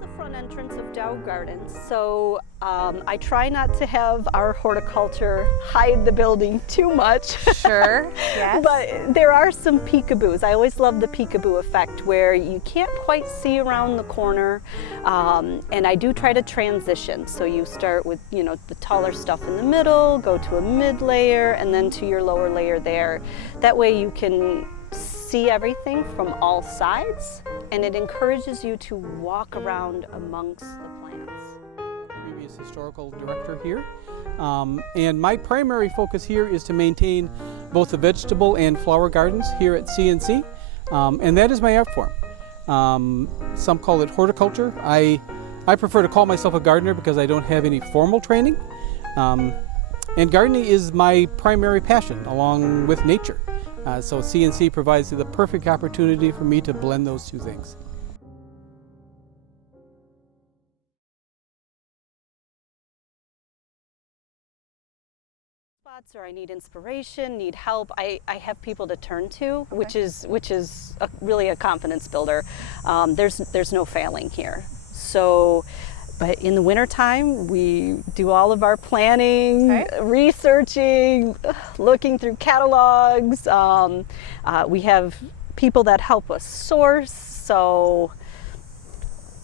the front entrance of Dow Gardens. So I try not to have our horticulture hide the building too much. Sure, yes. But there are some peekaboos. I always love the peekaboo effect where you can't quite see around the corner. And I do try to transition. So you start with, the taller stuff in the middle, go to a mid layer, and then to your lower layer there. That way you can see everything from all sides, and it encourages you to walk around amongst the plants. Previous historical director here, and my primary focus here is to maintain both the vegetable and flower gardens here at CNC, and that is my art form. Some call it horticulture. I prefer to call myself a gardener because I don't have any formal training, and gardening is my primary passion along with nature. So CNC provides the perfect opportunity for me to blend those two things. Spots, or I need inspiration, need help, I have people to turn to, okay. which is really a confidence builder. There's no failing here. So. But in the wintertime, we do all of our planning, okay. Researching, looking through catalogs. We have people that help us source, so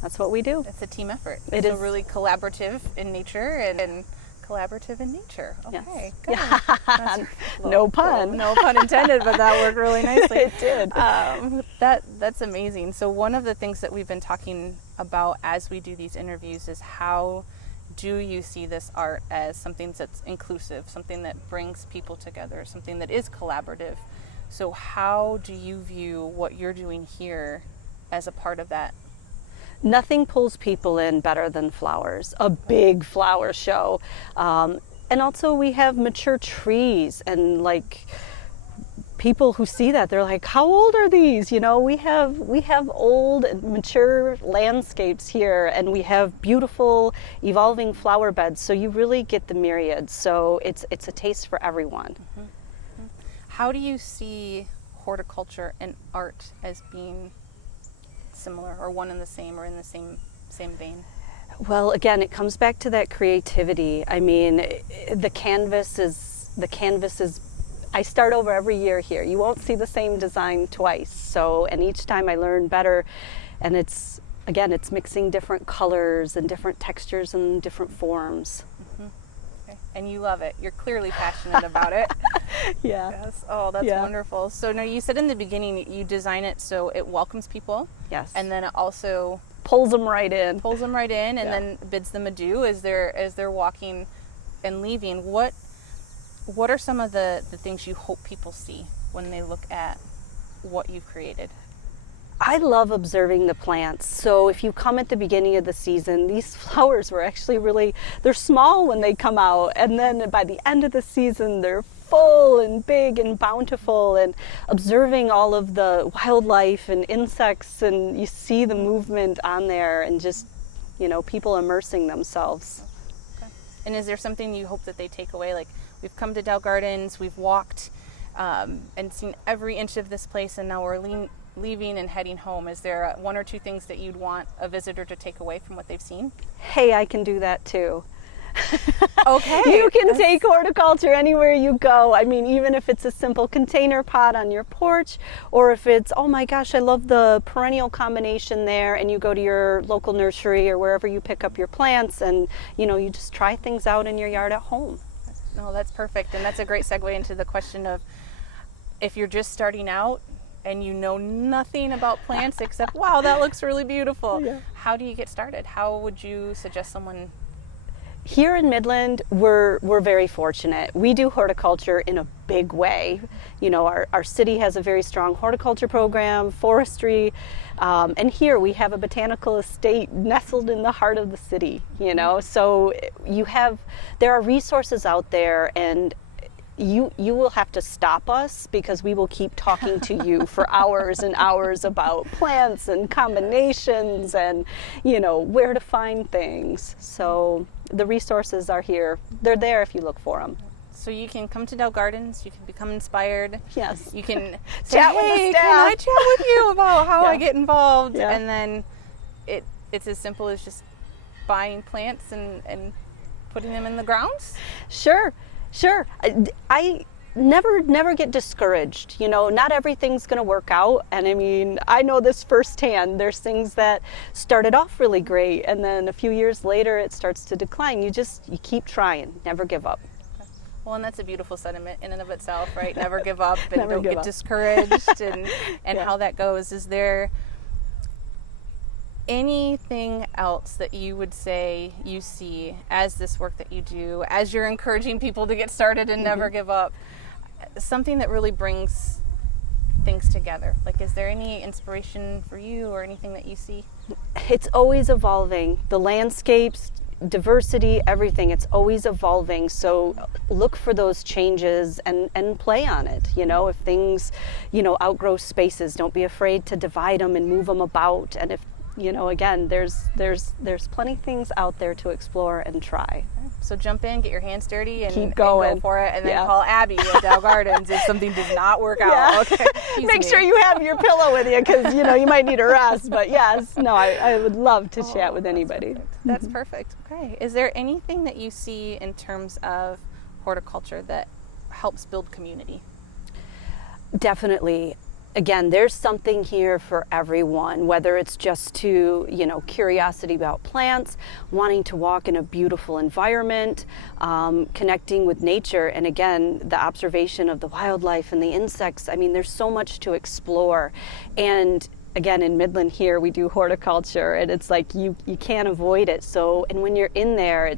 that's what we do. It's a team effort. It is really collaborative in nature and collaborative in nature. Okay, yes. good. Yeah. No pun. No pun intended, but that worked really nicely. It did. That's amazing. So one of the things that we've been talking about as we do these interviews is how do you see this art as something that's inclusive, something that brings people together, something that is collaborative. So how do you view what you're doing here as a part of that? Nothing pulls people in better than flowers, a big flower show. And also we have mature trees, and people who see that, they're like, how old are these? We have old and mature landscapes here, and we have beautiful evolving flower beds, so you really get the myriad. So it's a taste for everyone. Mm-hmm. Mm-hmm. How do you see horticulture and art as being similar, or one and the same, or in the same vein? Well, again, it comes back to that creativity. I mean, the canvas is I start over every year here. You won't see the same design twice. So, and each time I learn better, and it's mixing different colors and different textures and different forms. Mm-hmm. Okay. And you love it. You're clearly passionate about it. Yeah. Yes. Oh, that's wonderful. So now you said in the beginning you design it so it welcomes people. Yes. And then it also pulls them right in. And then bids them adieu as they're walking and leaving. What are some of the things you hope people see when they look at what you've created? I love observing the plants. So if you come at the beginning of the season, these flowers were actually they're small when they come out. And then by the end of the season, they're full and big and bountiful, and observing all of the wildlife and insects, and you see the movement on there, and just, people immersing themselves. Okay. And is there something you hope that they take away? Like, we've come to Dow Gardens, we've walked and seen every inch of this place, and now we're leaving and heading home. Is there one or two things that you'd want a visitor to take away from what they've seen? Hey, I can do that too. Okay. You can take horticulture anywhere you go. I mean, even if it's a simple container pot on your porch, or if it's, oh my gosh, I love the perennial combination there, and you go to your local nursery or wherever you pick up your plants, and you just try things out in your yard at home. No, that's perfect. And that's a great segue into the question of, if you're just starting out and you know nothing about plants except, wow, that looks really beautiful. Yeah. How do you get started? How would you suggest someone? Here in Midland, we're very fortunate. We do horticulture in a big way. Our city has a very strong horticulture program, forestry, and here we have a botanical estate nestled in the heart of the city, So there are resources out there, and you will have to stop us, because we will keep talking to you for hours and hours about plants and combinations and, where to find things. So the resources are here. They're there if you look for them. So you can come to Dow Gardens, you can become inspired. Yes. You can chat with the staff. Can I chat with you about how I get involved? Yeah. And then it's as simple as just buying plants and putting them in the grounds? Sure. I never get discouraged. You know, not everything's going to work out. And I mean, I know this firsthand. There's things that started off really great, and then a few years later it starts to decline. You keep trying, never give up. Well, and that's a beautiful sentiment in and of itself, right? Never give up and Never don't give get up. discouraged and Yeah. how that goes. Is there anything else that you would say you see as this work that you do, as you're encouraging people to get started and never give up, something that really brings things together? Like, is there any inspiration for you or anything that you see? It's always evolving. The landscapes, diversity, everything, it's always evolving. So look for those changes and play on it. You know, if things, outgrow spaces, don't be afraid to divide them and move them about. And if, again, there's plenty of things out there to explore and try. So jump in, get your hands dirty, and Keep going. And go for it, and then Yeah. call Abby at Dow Gardens if something did not work out. Okay. Excuse Make me. sure you have your pillow with you, because you might need a rest. But yes, no, I would love to chat with anybody. That's perfect. Okay. Is there anything that you see in terms of horticulture that helps build community? Definitely. Again, there's something here for everyone, whether it's just to, curiosity about plants, wanting to walk in a beautiful environment, connecting with nature, and again, the observation of the wildlife and the insects. I mean, there's so much to explore. And again, in Midland here, we do horticulture, and it's like you can't avoid it. So, and when you're in there,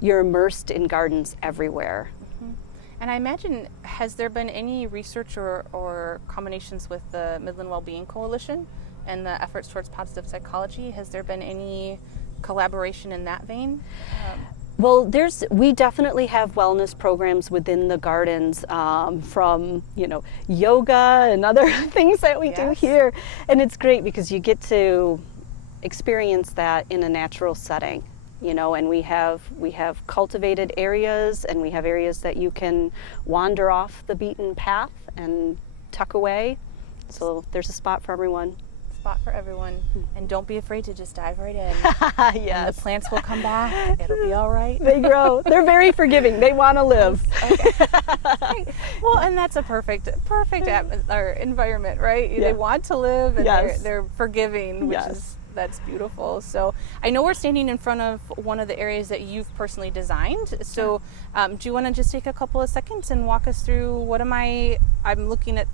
you're immersed in gardens everywhere. And I imagine, has there been any research or combinations with the Midland Wellbeing Coalition and the efforts towards positive psychology? Has there been any collaboration in that vein? Well, we definitely have wellness programs within the gardens, from yoga and other things that we do Yes. here, and it's great because you get to experience that in a natural setting. And we have cultivated areas, and we have areas that you can wander off the beaten path and tuck away. So there's a spot for everyone. Spot for everyone. And don't be afraid to just dive right in. Yes. And the plants will come back. It'll be all right. They grow. They're very forgiving. They want to live. Okay. Well, and that's a perfect environment, right? Yeah. They want to live, and Yes. they're forgiving, which Yes. that's beautiful. So I know we're standing in front of one of the areas that you've personally designed. So do you want to just take a couple of seconds and walk us through I'm looking at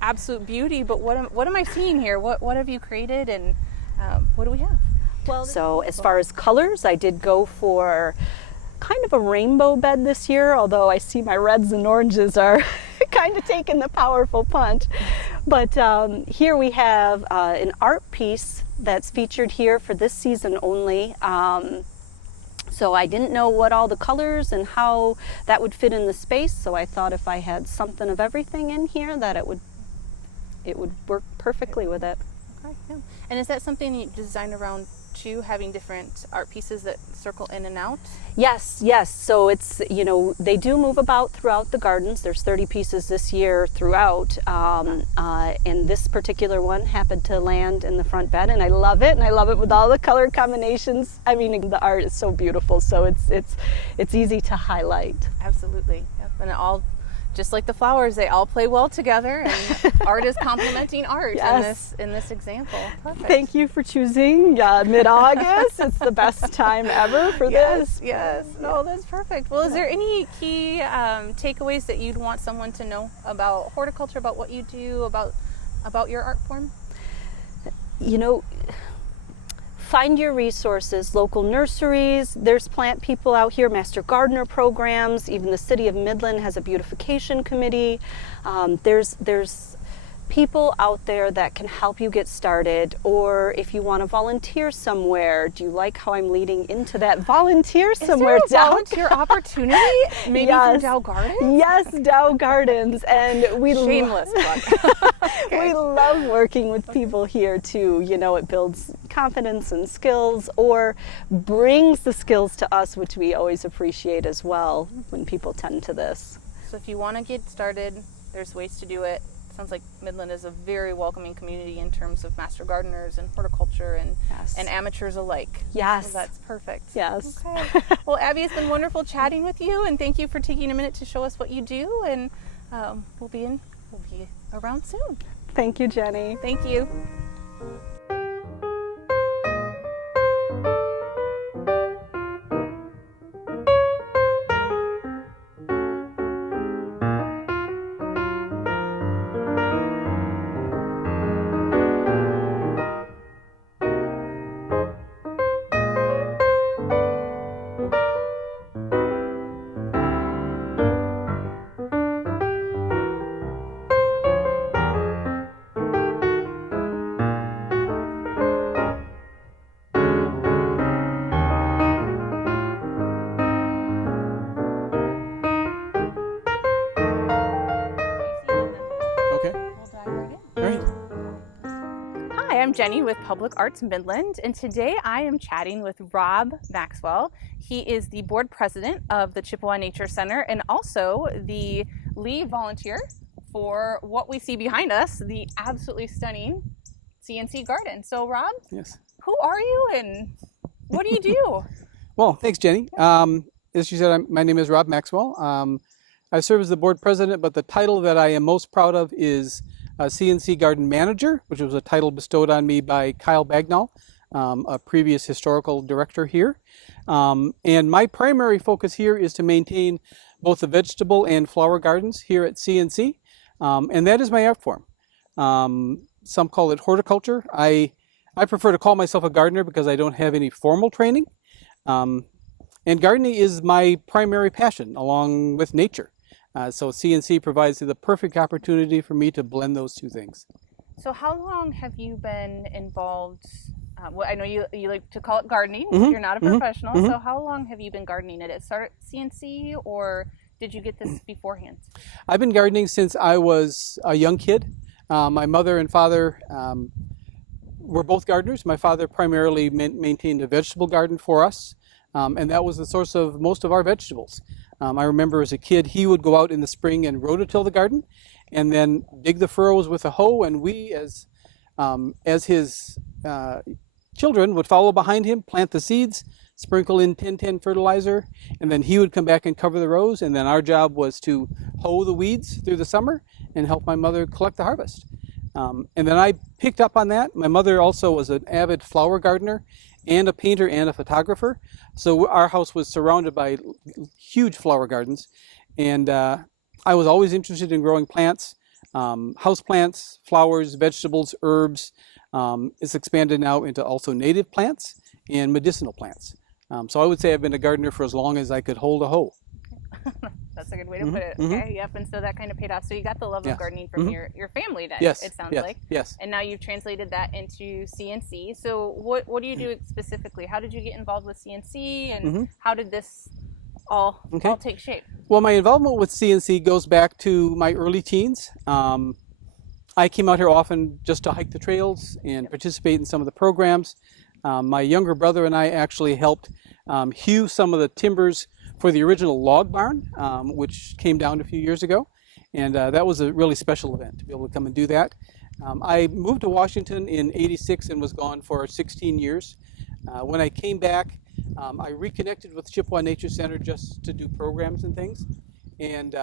absolute beauty, but what am I seeing here? What have you created, and what do we have? Well, so as far as colors, I did go for kind of a rainbow bed this year, although I see my reds and oranges are kind of taking the powerful punch. But here we have an art piece that's featured here for this season only. So I didn't know what all the colors and how that would fit in the space, so I thought if I had something of everything in here that it would work perfectly with it. Okay, yeah. And is that something you design around too, having different art pieces that circle in and out? Yes. So it's, they do move about throughout the gardens. There's 30 pieces this year throughout. And this particular one happened to land in the front bed, and I love it. And I love it with all the color combinations. I mean, the art is so beautiful, so it's easy to highlight. Absolutely. Yep. And it all, just like the flowers, they all play well together, and art is complementing art. Yes. in this example. Perfect. Thank you for choosing mid-August. It's the best time ever for this. Yes. No, that's perfect. Well, is there any key takeaways that you'd want someone to know about horticulture, about what you do, about your art form? Find your resources, local nurseries, there's plant people out here, master gardener programs, even the City of Midland has a beautification committee. There's people out there that can help you get started, or if you want to volunteer somewhere. Do you like how I'm leading into that? Volunteer somewhere. Is there a Dow. volunteer opportunity? Maybe Yes. from Dow Gardens? Yes, Dow Gardens, and we Shameless plug. We love working with people here too. It builds confidence and skills, or brings the skills to us, which we always appreciate as well when people tend to this. So if you want to get started, there's ways to do it. sounds like Midland is a very welcoming community in terms of master gardeners and horticulture and Yes. and amateurs alike. Yes. So that's perfect. Yes. Okay. Well, Abby, it's been wonderful chatting with you, and thank you for taking a minute to show us what you do. And we'll be around soon. Thank you, Jenny. Thank you. Okay. We'll dive right in. All right. Hi, I'm Jenny with Public Arts Midland, and today I am chatting with Rob Maxwell. He is the board president of the Chippewa Nature Center and also the lead volunteer for what we see behind us, the absolutely stunning CNC garden. So, Rob, Yes. who are you and what do you do? Well, thanks, Jenny. As you said, my name is Rob Maxwell. I serve as the board president, but the title that I am most proud of is CNC Garden Manager, which was a title bestowed on me by Kyle Bagnall, a previous historical director here. And my primary focus here is to maintain both the vegetable and flower gardens here at CNC, and that is my art form. Some call it horticulture. I prefer to call myself a gardener because I don't have any formal training. And gardening is my primary passion along with nature. So CNC provides the perfect opportunity for me to blend those two things. So, how long have you been involved? Well, I know you like to call it gardening. Mhm, You're not a mhm, professional. mhm. So, how long have you been gardening? Did it start at CNC or did you get this beforehand? I've been gardening since I was a young kid. My mother and father were both gardeners. My father primarily maintained a vegetable garden for us, and that was the source of most of our vegetables. I remember as a kid, he would go out in the spring and rototill the garden, and then dig the furrows with a hoe, and we, as his children, would follow behind him, plant the seeds, sprinkle in 10-10 fertilizer, and then he would come back and cover the rows, and then our job was to hoe the weeds through the summer and help my mother collect the harvest. And then I picked up on that. My mother also was an avid flower gardener and a painter and a photographer. So our house was surrounded by huge flower gardens. And I was always interested in growing plants, house plants, flowers, vegetables, herbs. It's expanded now into also native plants and medicinal plants. So I would say I've been a gardener for as long as I could hold a hoe. That's a good way to put it. Okay, yep. And so that kind of paid off. So you got the love Yes. of gardening from your family then, Yes. it sounds yes. like. Yes. And now you've translated that into CNC. So what do you do specifically? How did you get involved with CNC and how did this all take shape? Well, my involvement with CNC goes back to my early teens. I came out here often just to hike the trails and participate in some of the programs. My younger brother and I actually helped hew some of the timbers for the original log barn, which came down a few years ago. And that was a really special event to be able to come and do that. I moved to Washington in '86 and was gone for 16 years. When I came back, I reconnected with Chippewa Nature Center just to do programs and things, and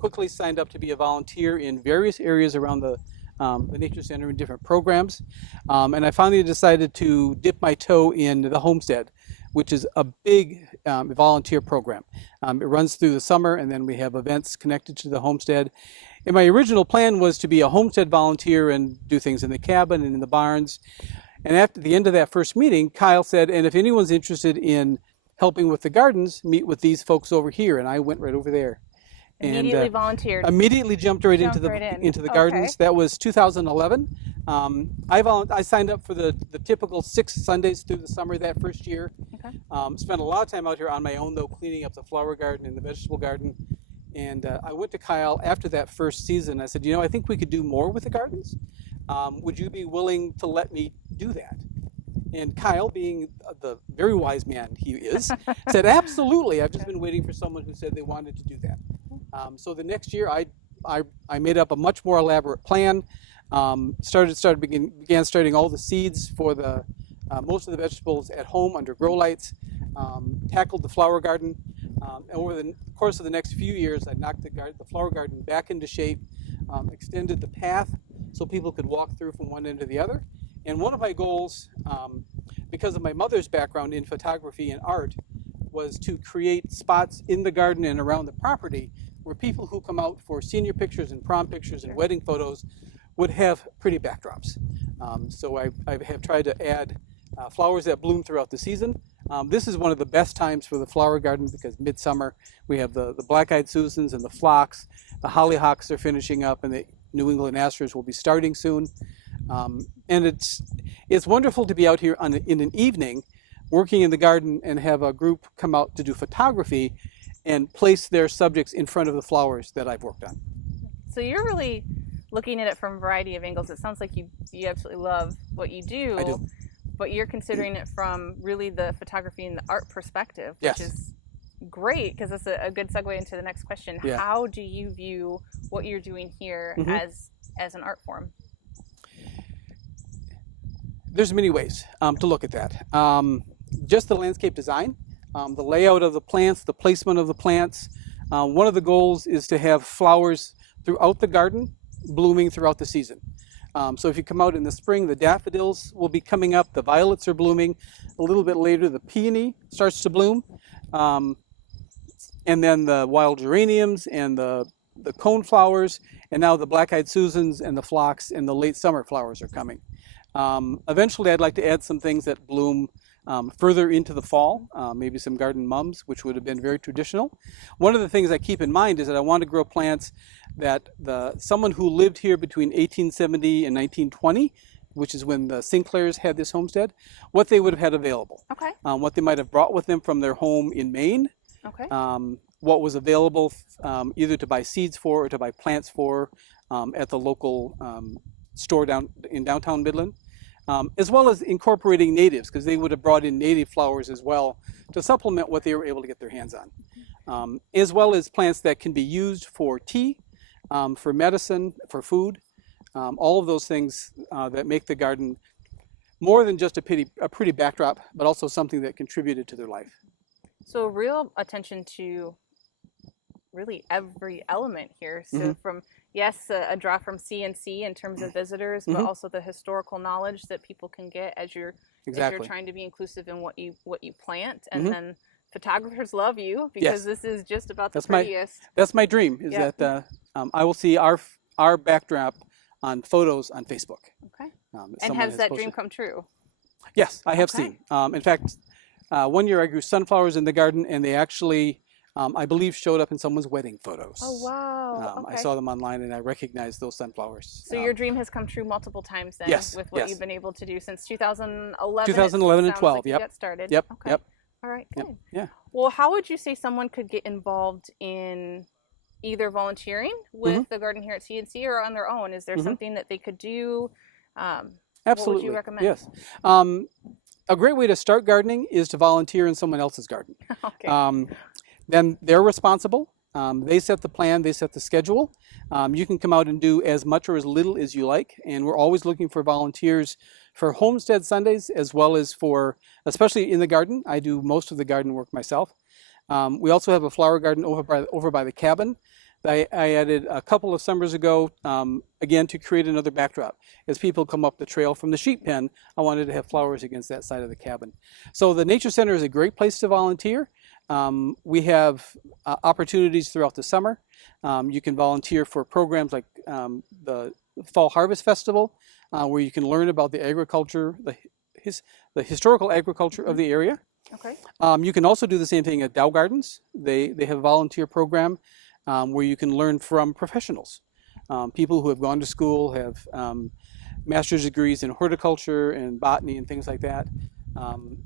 quickly signed up to be a volunteer in various areas around the Nature Center in different programs. And I finally decided to dip my toe in the homestead, which is a big volunteer program. It runs through the summer, and then we have events connected to the homestead. And my original plan was to be a homestead volunteer and do things in the cabin and in the barns. And after the end of that first meeting, Kyle said, and if anyone's interested in helping with the gardens, meet with these folks over here. And I went right over there. Immediately volunteered. Immediately jumped right into the gardens. That was 2011. I signed up for the typical 6 Sundays through the summer that first year. Okay. Spent a lot of time out here on my own, though, cleaning up the flower garden and the vegetable garden. And I went to Kyle after that first season. I said, I think we could do more with the gardens. Would you be willing to let me do that? And Kyle, being the very wise man he is, said, absolutely. I've just been waiting for someone who said they wanted to do that. So the next year, I I made up a much more elaborate plan. Began starting all the seeds for the most of the vegetables at home under grow lights. Tackled the flower garden. And over the course of the next few years, I knocked the flower garden back into shape, extended the path so people could walk through from one end to the other. And one of my goals, because of my mother's background in photography and art, was to create spots in the garden and around the property where people who come out for senior pictures and prom pictures and wedding photos would have pretty backdrops. So I have tried to add flowers that bloom throughout the season. This is one of the best times for the flower garden because midsummer we have the black-eyed Susans and the phlox. The hollyhocks are finishing up, and the New England asters will be starting soon. And it's wonderful to be out here in an evening working in the garden and have a group come out to do photography and place their subjects in front of the flowers that I've worked on. So you're really looking at it from a variety of angles. It sounds like you absolutely love what you do. I do. But you're considering it from really the photography and the art perspective, which Yes. is great because that's a good segue into the next question. Yeah. How do you view what you're doing here as an art form? There's many ways to look at that. Just the landscape design, the layout of the plants, the placement of the plants. One of the goals is to have flowers throughout the garden, blooming throughout the season. So if you come out in the spring, the daffodils will be coming up, the violets are blooming. A little bit later, the peony starts to bloom. And then the wild geraniums and the cone flowers, and now the black-eyed Susans and the phlox and the late summer flowers are coming. Eventually, I'd like to add some things that bloom further into the fall, maybe some garden mums, which would have been very traditional. One of the things I keep in mind is that I want to grow plants that someone who lived here between 1870 and 1920, which is when the Sinclairs had this homestead, what they would have had available. Okay. What they might have brought with them from their home in Maine. Okay. What was available either to buy seeds for or to buy plants for at the local store in downtown Midland. As well as incorporating natives, because they would have brought in native flowers as well to supplement what they were able to get their hands on. As well as plants that can be used for tea, for medicine, for food, all of those things that make the garden more than just a pretty backdrop, but also something that contributed to their life. So real attention to really every element here. So from, yes, a draw from CNC in terms of visitors, but also the historical knowledge that people can get as you're trying to be inclusive in what you plant. And then photographers love you because this is just about the prettiest. That's my dream, is that I will see our backdrop on photos on Facebook. Okay. And has that dream come true? Yes, I have seen. In fact, one year I grew sunflowers in the garden, and they actually, I believe, showed up in someone's wedding photos. Oh, wow. I saw them online, and I recognized those sunflowers. So your dream has come true multiple times then with what you've been able to do since 2011? 2011 and 12, like you got started. Yep, okay. yep. All right, good. Yeah. Well, how would you say someone could get involved in either volunteering with the garden here at CNC or on their own? Is there something that they could do? Absolutely. What would you recommend? Yes. A great way to start gardening is to volunteer in someone else's garden. Okay. Then they're responsible. They set the plan, they set the schedule. You can come out and do as much or as little as you like, and we're always looking for volunteers for Homestead Sundays as well as for, especially in the garden. I do most of the garden work myself. We also have a flower garden over by the cabin. I added a couple of summers ago, again, to create another backdrop. As people come up the trail from the sheep pen, I wanted to have flowers against that side of the cabin. So the Nature Center is a great place to volunteer. We have opportunities throughout the summer. You can volunteer for programs like the Fall Harvest Festival, where you can learn about the agriculture, the historical agriculture of the area. Okay. You can also do the same thing at Dow Gardens. They have a volunteer program where you can learn from professionals, people who have gone to school, have master's degrees in horticulture and botany and things like that.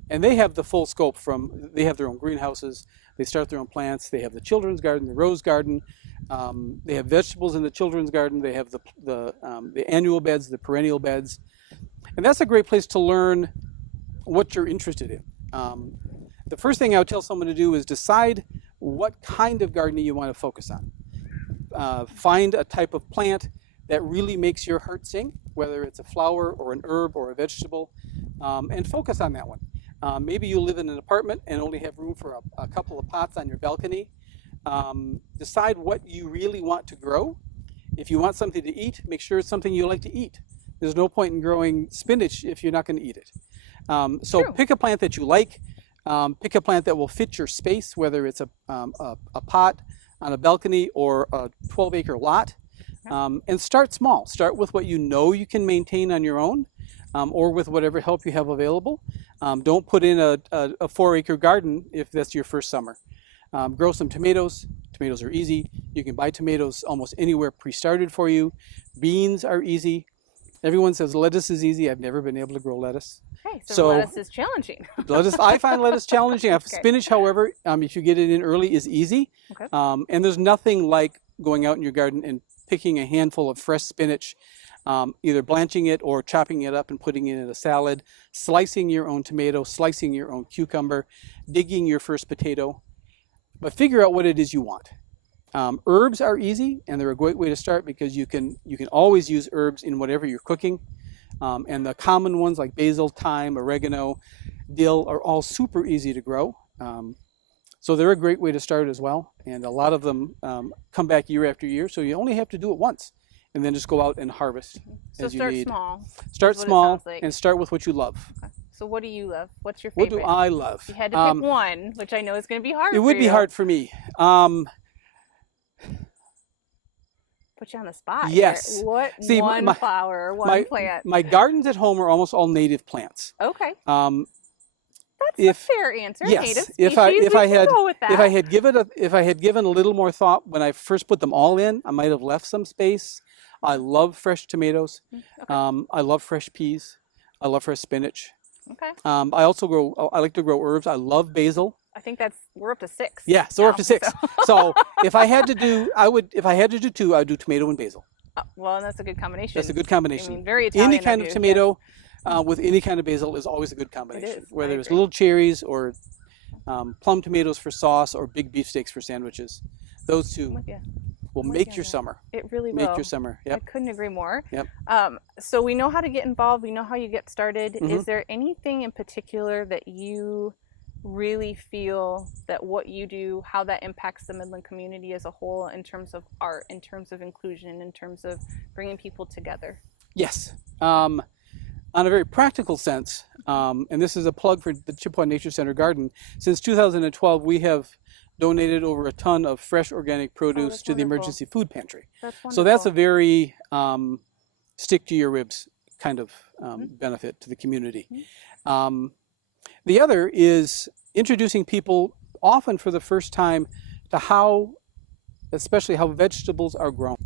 And they have the full scope they have their own greenhouses, they start their own plants, they have the children's garden, the rose garden, they have vegetables in the children's garden, they have the annual beds, the perennial beds. And that's a great place to learn what you're interested in. The first thing I would tell someone to do is decide what kind of gardening you want to focus on. find a type of plant that really makes your heart sing, whether it's a flower or an herb or a vegetable, and focus on that one. Maybe you live in an apartment and only have room for a couple of pots on your balcony. Decide what you really want to grow. If you want something to eat, make sure it's something you like to eat. There's no point in growing spinach if you're not going to eat it. So True. pick a plant that you like. Pick a plant that will fit your space, whether it's a pot on a balcony or a 12-acre lot. And start small. Start with what you know you can maintain on your own, or with whatever help you have available. Don't put in a 4-acre garden if that's your first summer. Grow some tomatoes. Tomatoes are easy. You can buy tomatoes almost anywhere pre-started for you. Beans are easy. Everyone says lettuce is easy. I've never been able to grow lettuce. Okay, so lettuce is challenging. I find lettuce challenging. Okay. Spinach, however, if you get it in early, is easy. Okay. And there's nothing like going out in your garden and picking a handful of fresh spinach, either blanching it or chopping it up and putting it in a salad, slicing your own tomato, slicing your own cucumber, digging your first potato. But figure out what it is you want. Herbs are easy, and they're a great way to start because you can always use herbs in whatever you're cooking. And the common ones like basil, thyme, oregano, dill are all super easy to grow. So they're a great way to start as well. And a lot of them come back year after year, so you only have to do it once and then just go out and harvest So as you start need. small. Start is what it small sounds like. and start with what you love. Okay. So what do you love? What's your What favorite? do I love? If you had to pick one, which I know is going to be hard. It would be hard for me. Put you on the spot. Yes. Here. What See, one flower, one plant? My gardens at home are almost all native plants. Okay. That's If a fair answer. yes, Native species, if I we can had go with that. if I had given a little more thought when I first put them all in, I might have left some space. I love fresh tomatoes. Okay. I love fresh peas. I love fresh spinach. Okay. I like to grow herbs. I love basil. I think we're up to 6. Yeah, so we're up now, to 6. So if I had to do 2, I would do tomato and basil. Well, and that's a good combination. That's a good combination. I mean, very Italian. Any kind of you, tomato with any kind of basil is always a good combination. It is. Whether I it's agree. little cherries or plum tomatoes for sauce or big beefsteaks for sandwiches. Those two Yeah. will I'm with make you your on that. summer. It really Make will. your summer. I Yep. couldn't agree more. Yep. So we know how to get involved. We know how you get started. Mhm. Is there anything in particular that you really feel that what you do, how that impacts the Midland community as a whole in terms of art, in terms of inclusion, in terms of bringing people together? Yes. On a very practical sense, and this is a plug for the Chippewa Nature Center Garden, since 2012 we have donated over a ton of fresh organic produce that's to the wonderful. emergency food pantry. That's wonderful. So that's a very stick to your ribs kind of benefit to the community. The other is introducing people often for the first time to especially how vegetables are grown.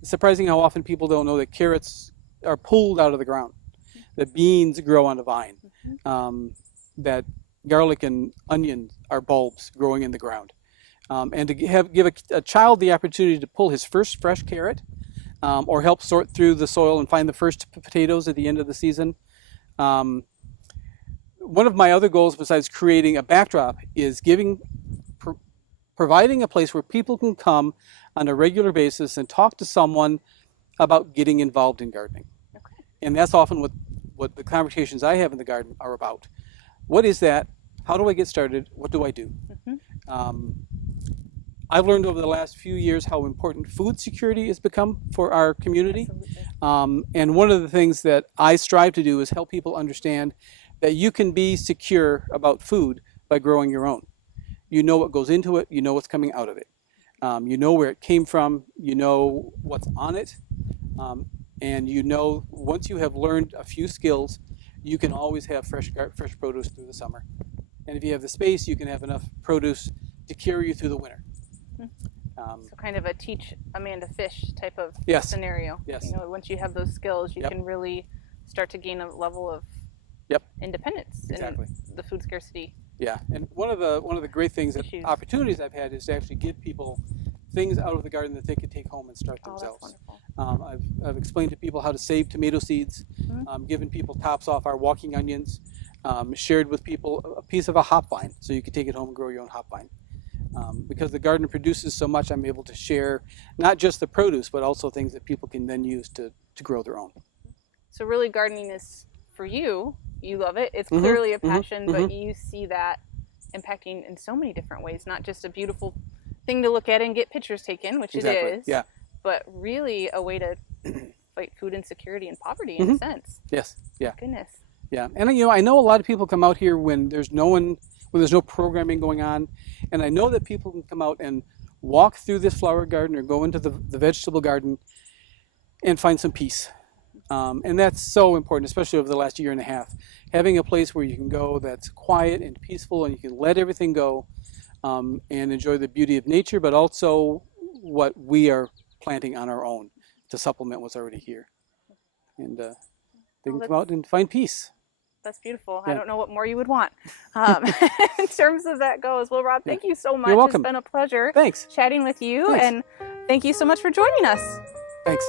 It's surprising how often people don't know that carrots are pulled out of the ground, that beans grow on a vine, that garlic and onion are bulbs growing in the ground. And to give a child the opportunity to pull his first fresh carrot, or help sort through the soil and find the first potatoes at the end of the season. One of my other goals besides creating a backdrop is providing a place where people can come on a regular basis and talk to someone about getting involved in gardening. Okay. And that's often what the conversations I have in the garden are about. What is that? How do I get started? What do I do? I've learned over the last few years how important food security has become for our community. And one of the things that I strive to do is help people understand that you can be secure about food by growing your own. You know what goes into it, you know what's coming out of it. You know where it came from, you know what's on it, and you know once you have learned a few skills, you can always have fresh produce through the summer. And if you have the space, you can have enough produce to carry you through the winter. So kind of a teach a man to fish type of Yes. scenario. Yes. You know, once you have those skills, you Yep. can really start to gain a level of independence Exactly. in the food scarcity. Yeah, and one of the great things, Issues. opportunities I've had is to actually give people things out of the garden that they could take home and start Oh, that's themselves. wonderful. I've explained to people how to save tomato seeds, given people tops off our walking onions, shared with people a piece of a hop vine so you could take it home and grow your own hop vine. Because the garden produces so much, I'm able to share not just the produce, but also things that people can then use to grow their own. So really gardening is for you. You love it. It's clearly a passion, but you see that impacting in so many different ways, not just a beautiful thing to look at and get pictures taken, which Exactly. it is, Yeah. but really a way to fight food insecurity and poverty in a sense. Yes. Yeah. Goodness. Yeah. And I know a lot of people come out here when there's no programming going on, and I know that people can come out and walk through this flower garden or go into the vegetable garden and find some peace. And that's so important, especially over the last year and a half. Having a place where you can go that's quiet and peaceful and you can let everything go and enjoy the beauty of nature, but also what we are planting on our own to supplement what's already here. And they can come out and find peace. That's beautiful. Yeah. I don't know what more you would want in terms of that goes. Well, Rob, thank you so much. You're welcome. It's been a pleasure Thanks. chatting with you. Thanks. And thank you so much for joining us. Thanks.